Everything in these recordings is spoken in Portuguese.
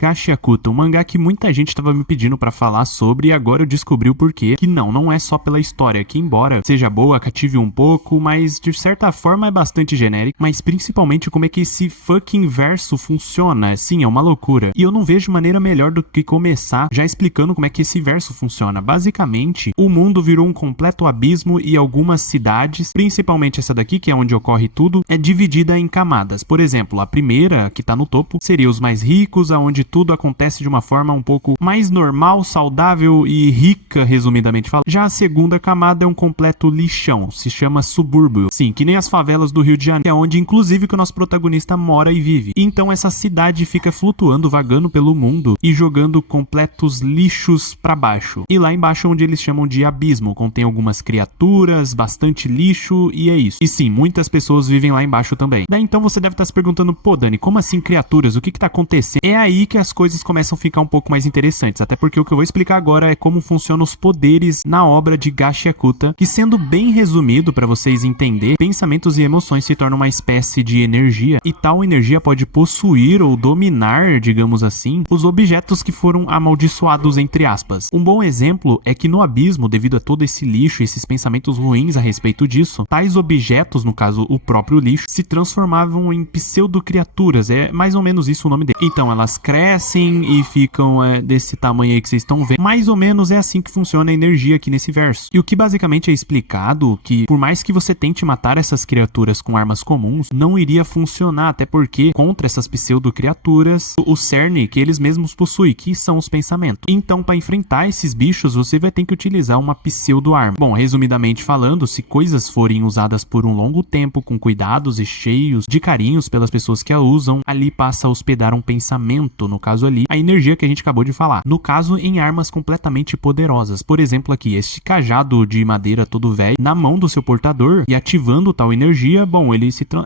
Gashiakuta, um mangá que muita gente tava me pedindo pra falar sobre e agora eu descobri o porquê, que não é só pela história, que embora seja boa, cative um pouco, mas de certa forma é bastante genérico, mas principalmente como é que esse fucking verso funciona, sim, é uma loucura. E eu não vejo maneira melhor do que começar já explicando como é que esse verso funciona. Basicamente, o mundo virou um completo abismo e algumas cidades, principalmente essa daqui, que é onde ocorre tudo, é dividida em camadas. Por exemplo, a primeira, que tá no topo, seria os mais ricos, aonde tudo acontece de uma forma um pouco mais normal, saudável e rica, resumidamente falando. Já a segunda camada é um completo lixão, se chama subúrbio. Sim, que nem as favelas do Rio de Janeiro, é onde inclusive que o nosso protagonista mora e vive. Então essa cidade fica flutuando, vagando pelo mundo e jogando completos lixos pra baixo. E lá embaixo é onde eles chamam de abismo, contém algumas criaturas, bastante lixo e é isso. E sim, muitas pessoas vivem lá embaixo também. Daí então você deve estar se perguntando, pô Dani, como assim criaturas? O que tá acontecendo? É aí que as coisas começam a ficar um pouco mais interessantes, até porque o que eu vou explicar agora é como funcionam os poderes na obra de Gashiakuta, que sendo bem resumido para vocês entenderem, pensamentos e emoções se tornam uma espécie de energia, e tal energia pode possuir ou dominar, digamos assim, os objetos que foram amaldiçoados entre aspas. Um bom exemplo é que no abismo, devido a todo esse lixo e esses pensamentos ruins a respeito disso, tais objetos, no caso o próprio lixo, se transformavam em pseudo-criaturas, é mais ou menos isso o nome dele. Então elas crescem e ficam desse tamanho aí que vocês estão vendo. Mais ou menos é assim que funciona a energia aqui nesse verso. E o que basicamente é explicado que por mais que você tente matar essas criaturas com armas comuns, não iria funcionar, até porque contra essas pseudo-criaturas, o cerne que eles mesmos possuem, que são os pensamentos. Então para enfrentar esses bichos, você vai ter que utilizar uma pseudo-arma. Bom, resumidamente falando, se coisas forem usadas por um longo tempo, com cuidados e cheios de carinhos pelas pessoas que a usam, ali passa a hospedar um pensamento, no caso ali, a energia que a gente acabou de falar. No caso, em armas completamente poderosas. Por exemplo aqui, este cajado de madeira todo velho, na mão do seu portador e ativando tal energia, bom,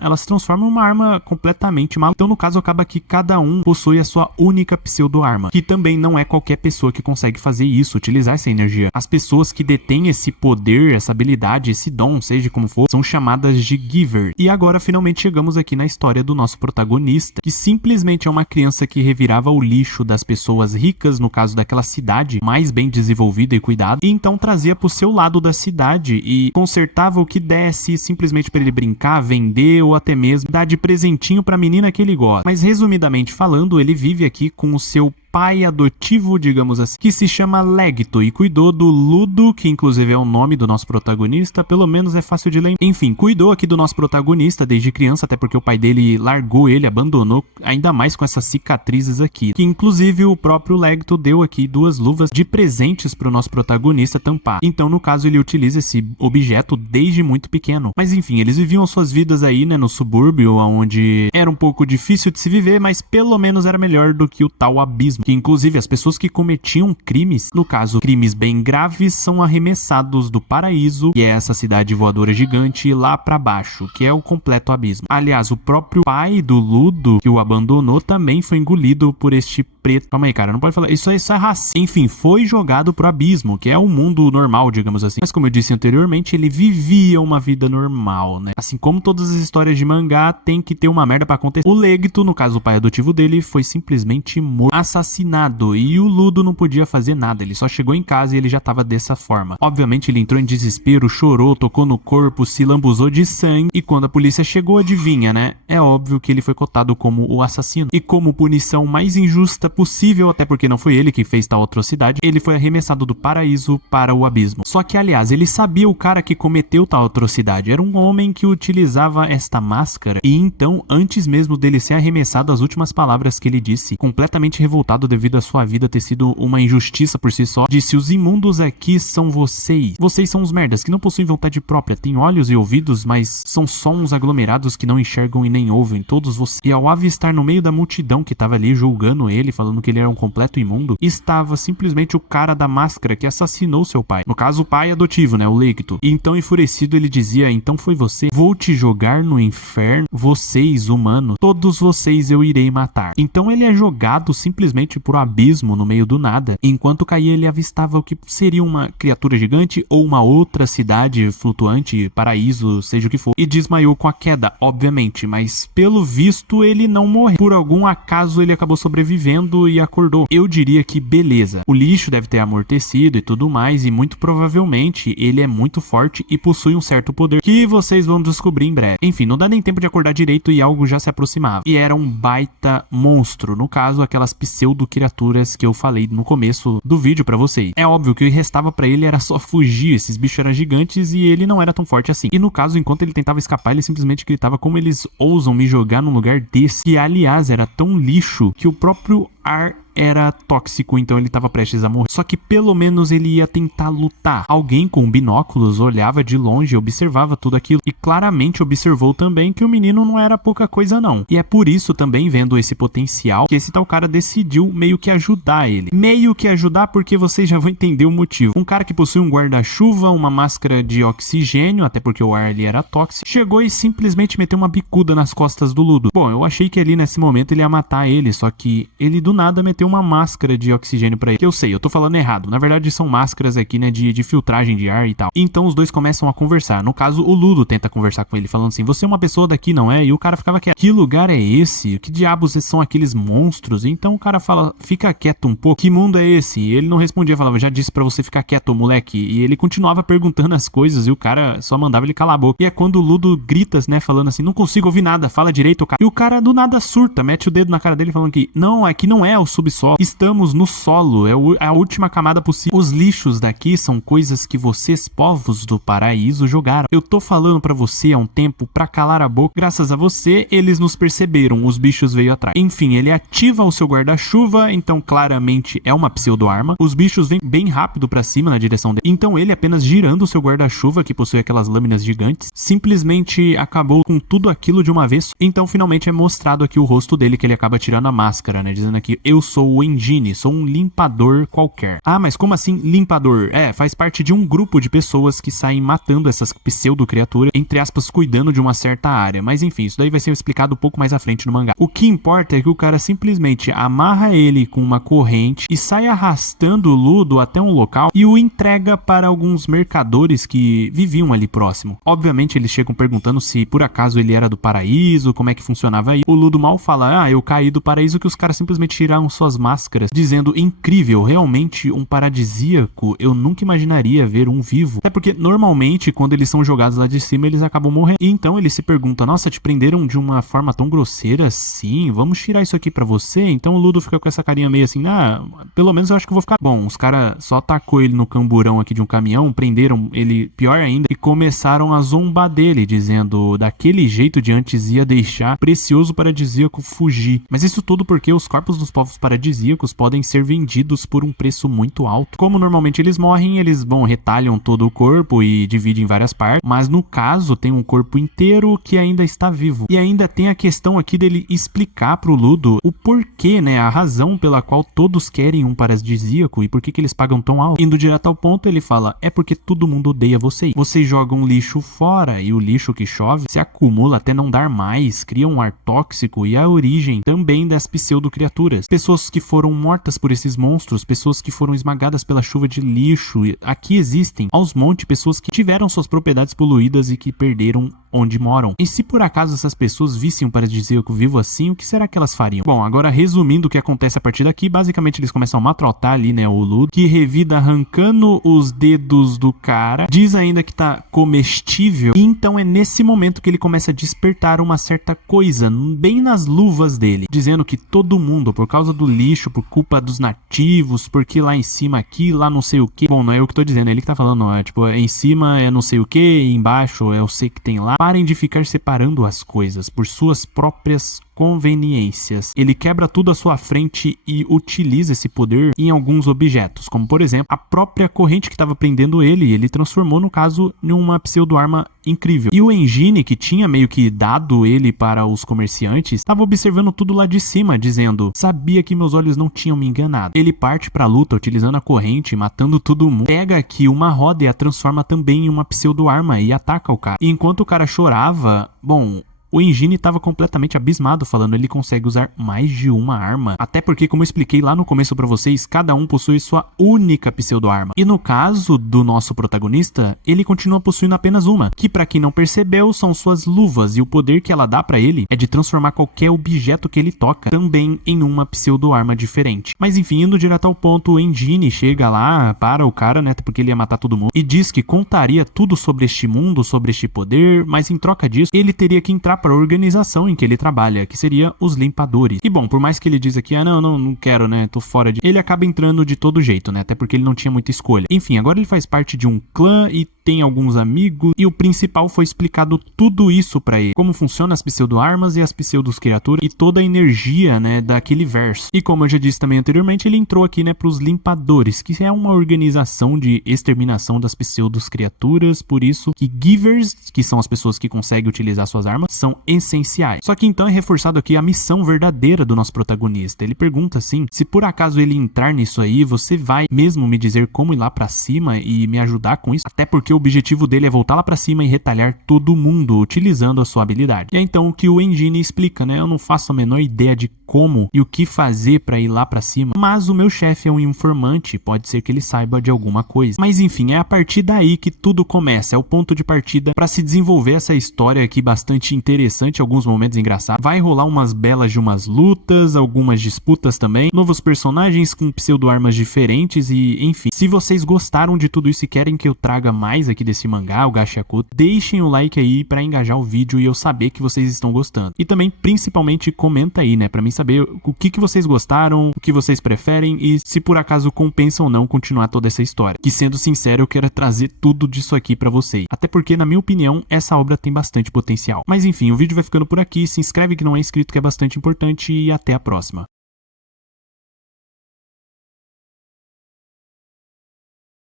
ela se transforma em uma arma completamente maluca. Então no caso acaba que cada um possui a sua única pseudo-arma, que também não é qualquer pessoa que consegue fazer isso, utilizar essa energia. As pessoas que detêm esse poder, essa habilidade, esse dom, seja como for, são chamadas de Giver. E agora finalmente chegamos aqui na história do nosso protagonista, que simplesmente é uma criança que revirava o lixo das pessoas ricas, no caso daquela cidade mais bem desenvolvida e cuidada, e então trazia pro seu lado da cidade e consertava o que desse, simplesmente para ele brincar, vender ou até mesmo dar de presentinho pra menina que ele gosta. Mas resumidamente falando, ele vive aqui com o seu pai adotivo, digamos assim, que se chama Legto e cuidou do Ludo, que inclusive é o nome do nosso protagonista, pelo menos é fácil de lembrar. Enfim, cuidou aqui do nosso protagonista desde criança, até porque o pai dele largou ele, abandonou, ainda mais com essas cicatrizes aqui, que inclusive o próprio Legto deu aqui 2 luvas de presentes pro nosso protagonista tampar. Então, no caso, ele utiliza esse objeto desde muito pequeno. Mas enfim, eles viviam suas vidas aí, né, no subúrbio, onde era um pouco difícil de se viver, mas pelo menos era melhor do que o tal abismo, que inclusive as pessoas que cometiam crimes, no caso crimes bem graves, são arremessados do paraíso, que é essa cidade voadora gigante, lá pra baixo, que é o completo abismo. Aliás, o próprio pai do Ludo, que o abandonou, também foi engolido por este preto. Calma aí, cara, não pode falar. Isso é racismo. Enfim, foi jogado pro abismo, que é o mundo normal, digamos assim. Mas como eu disse anteriormente, ele vivia uma vida normal, né? Assim como todas as histórias de mangá, tem que ter uma merda pra acontecer. O Legto, no caso o pai adotivo dele, foi simplesmente morto, assassinado, e o Ludo não podia fazer nada. Ele só chegou em casa e ele já tava dessa forma. Obviamente ele entrou em desespero, chorou, tocou no corpo, se lambuzou de sangue, e quando a polícia chegou, adivinha, né? É óbvio que ele foi cotado como o assassino. E como punição mais injusta possível, até porque não foi ele que fez tal atrocidade, ele foi arremessado do paraíso para o abismo. Só que, aliás, ele sabia o cara que cometeu tal atrocidade. Era um homem que utilizava esta máscara, e então, antes mesmo dele ser arremessado, as últimas palavras que ele disse, completamente revoltado devido à sua vida ter sido uma injustiça por si só, disse: os imundos aqui são vocês. Vocês são os merdas que não possuem vontade própria, têm olhos e ouvidos, mas são só uns aglomerados que não enxergam e nem ouvem. Todos vocês. E ao avistar no meio da multidão que tava ali julgando ele, falando que ele era um completo imundo, estava simplesmente o cara da máscara que assassinou seu pai. No caso, o pai adotivo, né? O Legto. E então, enfurecido, ele dizia: então foi você? Vou te jogar no inferno. Vocês, humanos, todos vocês eu irei matar. Então ele é jogado simplesmente simplesmente pro abismo no meio do nada. Enquanto caía, ele avistava o que seria uma criatura gigante ou uma outra cidade flutuante, paraíso, seja o que for, e desmaiou com a queda, obviamente, mas pelo visto ele não morreu. Por algum acaso ele acabou sobrevivendo e acordou. Eu diria que beleza. O lixo deve ter amortecido e tudo mais, e muito provavelmente ele é muito forte e possui um certo poder que vocês vão descobrir em breve. Enfim, não dá nem tempo de acordar direito e algo já se aproximava. E era um baita monstro, no caso aquelas pseudo-criaturas que eu falei no começo do vídeo pra vocês. É óbvio que o que restava pra ele era só fugir, esses bichos eram gigantes e ele não era tão forte assim. E no caso, enquanto ele tentava escapar, ele simplesmente gritava: como eles ousam me jogar num lugar desse, que aliás era tão lixo que o próprio ar era tóxico, então ele estava prestes a morrer. Só que pelo menos ele ia tentar lutar. Alguém com binóculos olhava de longe e observava tudo aquilo, e claramente observou também que o menino não era pouca coisa não. E é por isso também, vendo esse potencial, que esse tal cara decidiu meio que ajudar ele. Meio que ajudar porque vocês já vão entender o motivo. Um cara que possui um guarda-chuva, uma máscara de oxigênio, até porque o ar ali era tóxico, chegou e simplesmente meteu uma bicuda nas costas do Ludo. Bom, eu achei que ali nesse momento ele ia matar ele, só que ele do nada meteu uma máscara de oxigênio pra ele. Que eu sei, eu tô falando errado. Na verdade são máscaras aqui, né, de filtragem de ar e tal. Então os dois começam a conversar. No caso, o Ludo tenta conversar com ele, falando assim: você é uma pessoa daqui, não é? E o cara ficava quieto. Que lugar é esse? Que diabos são aqueles monstros? Então o cara fala: fica quieto um pouco. Que mundo é esse? E ele não respondia, falava: já disse pra você ficar quieto, moleque. E ele continuava perguntando as coisas e o cara só mandava ele calar a boca. E é quando o Ludo grita, né, falando assim: não consigo ouvir nada, fala direito, cara. E o cara do nada surta, mete o dedo na cara dele falando que não, aqui não é o subsolo. Estamos no solo, é a última camada possível. Os lixos daqui são coisas que vocês, povos do paraíso, jogaram. Eu tô falando pra você há um tempo pra calar a boca. Graças a você, eles nos perceberam, os bichos veio atrás. Enfim, ele ativa o seu guarda-chuva, então claramente é uma pseudo-arma. Os bichos vêm bem rápido pra cima na direção dele. Então ele, apenas girando o seu guarda-chuva, que possui aquelas lâminas gigantes, simplesmente acabou com tudo aquilo de uma vez. Então finalmente é mostrado aqui o rosto dele, que ele acaba tirando a máscara, né, dizendo aqui: eu sou o Engine, sou um limpador qualquer. Ah, mas como assim limpador? Faz parte de um grupo de pessoas que saem matando essas pseudo-criaturas, entre aspas, cuidando de uma certa área. Mas enfim, isso daí vai ser explicado um pouco mais à frente no mangá. O que importa é que o cara simplesmente amarra ele com uma corrente e sai arrastando o Ludo até um local e o entrega para alguns mercadores que viviam ali próximo. Obviamente eles chegam perguntando se por acaso ele era do paraíso, como é que funcionava aí. O Ludo mal fala: ah, eu caí do paraíso, que os caras simplesmente tiraram suas máscaras, dizendo: incrível, realmente um paradisíaco, eu nunca imaginaria ver um vivo. Até porque normalmente quando eles são jogados lá de cima eles acabam morrendo. E então ele se pergunta: nossa, te prenderam de uma forma tão grosseira assim? Vamos tirar isso aqui pra você? Então o Ludo fica com essa carinha meio assim: ah, pelo menos eu acho que eu vou ficar bom. Os caras só atacou ele no camburão aqui de um caminhão, prenderam ele pior ainda e começaram a zombar dele, dizendo: daquele jeito de antes ia deixar precioso paradisíaco fugir. Mas isso tudo porque os corpos dos povos paradisíacos podem ser vendidos por um preço muito alto. Como normalmente eles morrem, eles retalham todo o corpo e dividem em várias partes, mas no caso tem um corpo inteiro que ainda está vivo. E ainda tem a questão aqui dele explicar pro Ludo o porquê, né, a razão pela qual todos querem um paradisíaco e por que eles pagam tão alto. Indo direto ao ponto, ele fala: é porque todo mundo odeia vocês. Vocês jogam lixo fora e o lixo que chove se acumula até não dar mais, cria um ar tóxico e a origem também das pseudo-criaturas. Pessoas que foram mortas por esses monstros, pessoas que foram esmagadas pela chuva de lixo. Aqui existem aos montes pessoas que tiveram suas propriedades poluídas e que perderam onde moram. E se por acaso essas pessoas vissem um paradisíaco vivo assim, o que será que elas fariam? Bom, agora resumindo o que acontece a partir daqui, basicamente eles começam a matrotar ali, né, o Ludo, que revida arrancando os dedos do cara, diz ainda que tá comestível, e então é nesse momento que ele começa a despertar uma certa coisa bem nas luvas dele, dizendo que todo mundo, por causa do lixo, por culpa dos nativos, porque lá em cima aqui, lá não sei o que. Bom, não é eu que tô dizendo, é ele que tá falando, não. É tipo, em cima é não sei o que, embaixo é eu sei que tem lá. Parem de ficar separando as coisas por suas próprias conveniências. Ele quebra tudo à sua frente e utiliza esse poder em alguns objetos, como por exemplo, a própria corrente que estava prendendo ele transformou, no caso, em uma pseudo-arma incrível. E o Engine, que tinha meio que dado ele para os comerciantes, estava observando tudo lá de cima, dizendo: sabia que meus olhos não tinham me enganado. Ele parte pra luta utilizando a corrente, matando todo mundo, pega aqui uma roda e a transforma também em uma pseudo-arma e ataca o cara. E enquanto o cara chorava, bom, O Engine tava completamente abismado, falando ele consegue usar mais de uma arma. Até porque, como eu expliquei lá no começo pra vocês, cada um possui sua única pseudo-arma. E no caso do nosso protagonista, ele continua possuindo apenas uma, que pra quem não percebeu, são suas luvas, e o poder que ela dá pra ele é de transformar qualquer objeto que ele toca também em uma pseudo-arma diferente. Mas enfim, indo direto ao ponto, o Engine chega lá para o cara, né, porque ele ia matar todo mundo, e diz que contaria tudo sobre este mundo, sobre este poder, mas em troca disso, ele teria que entrar para a organização em que ele trabalha, que seria os Limpadores. E bom, por mais que ele diz aqui, não quero, né, tô fora de... Ele acaba entrando de todo jeito, né, até porque ele não tinha muita escolha. Enfim, agora ele faz parte de um clã e tem alguns amigos, e o principal foi explicado tudo isso pra ele, como funciona as pseudo-armas e as pseudo-criaturas e toda a energia, né, daquele verso. E como eu já disse também anteriormente, ele entrou aqui, né, pros Limpadores, que é uma organização de exterminação das pseudo-criaturas, por isso que Givers, que são as pessoas que conseguem utilizar suas armas, são essenciais. Só que então é reforçado aqui a missão verdadeira do nosso protagonista. Ele pergunta assim, se por acaso ele entrar nisso aí, você vai mesmo me dizer como ir lá pra cima e me ajudar com isso? Até porque o objetivo dele é voltar lá pra cima e retalhar todo mundo utilizando a sua habilidade. E é então o que o Engine explica, né? Eu não faço a menor ideia de como e o que fazer pra ir lá pra cima, mas o meu chefe é um informante, pode ser que ele saiba de alguma coisa. Mas enfim, é a partir daí que tudo começa, é o ponto de partida pra se desenvolver essa história aqui bastante interessante, alguns momentos engraçados. Vai rolar umas belas de umas lutas, algumas disputas também, novos personagens com pseudo-armas diferentes e enfim. Se vocês gostaram de tudo isso e querem que eu traga mais aqui desse mangá, o Gashiakuta, deixem o like aí pra engajar o vídeo e eu saber que vocês estão gostando. E também, principalmente, comenta aí, né, pra mim saber o que vocês gostaram, o que vocês preferem e se por acaso compensa ou não continuar toda essa história. Que sendo sincero, eu quero trazer tudo disso aqui pra vocês. Até porque, na minha opinião, essa obra tem bastante potencial. Mas enfim, o vídeo vai ficando por aqui, se inscreve que não é inscrito que é bastante importante e até a próxima.